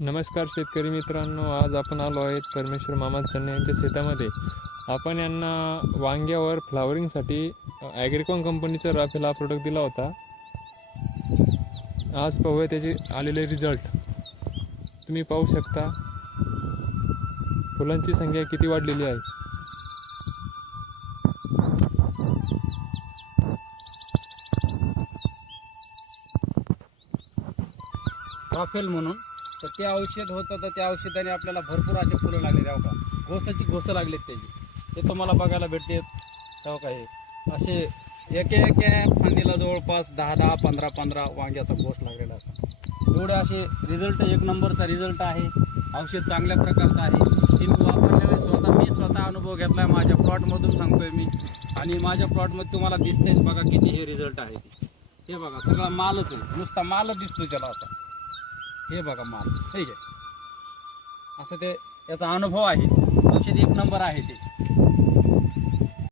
नमस्कार शेतकरी मित्रांनो, आज आपण आलो आहेत परमेश्वर मामा चन्ने यांच्या शेतामध्ये. आपण यांना वांग्यावर फ्लावरिंगसाठी ॲग्रिकॉन कंपनीचा राफेल हा प्रोडक्ट दिला होता. आज पाहूया त्याचे आलेले रिझल्ट. तुम्ही पाहू शकता फुलांची संख्या किती वाढलेली आहे. राफेल म्हणून तर ते औषध होतं, तर त्या औषधाने आपल्याला भरपूर असे फुलं लागले. तेव्हा का घोसाची घोसं लागलेत त्याची, ते तुम्हाला बघायला भेटते. तेव्हा का हे असे एका फांदीला जवळपास 10-15 वांग्याचा घोस लागलेला असतो. एवढे असे रिझल्ट, एक नंबरचा रिझल्ट आहे. औषध चांगल्या प्रकारचं आहे. ते मी वापरल्यामुळे मी स्वतः अनुभव घेतला आहे. माझ्या प्लॉटमधून सांगतोय मी, आणि माझ्या प्लॉटमध्ये तुम्हाला दिसतेच बघा किती हे रिझल्ट आहे. हे बघा सगळा मालच आहे, नुसता मालच दिसतोय त्याला असा. हे बघा माल, ठीक आहे. असं ते याचा अनुभव आहे. औषध एक नंबर आहे ते.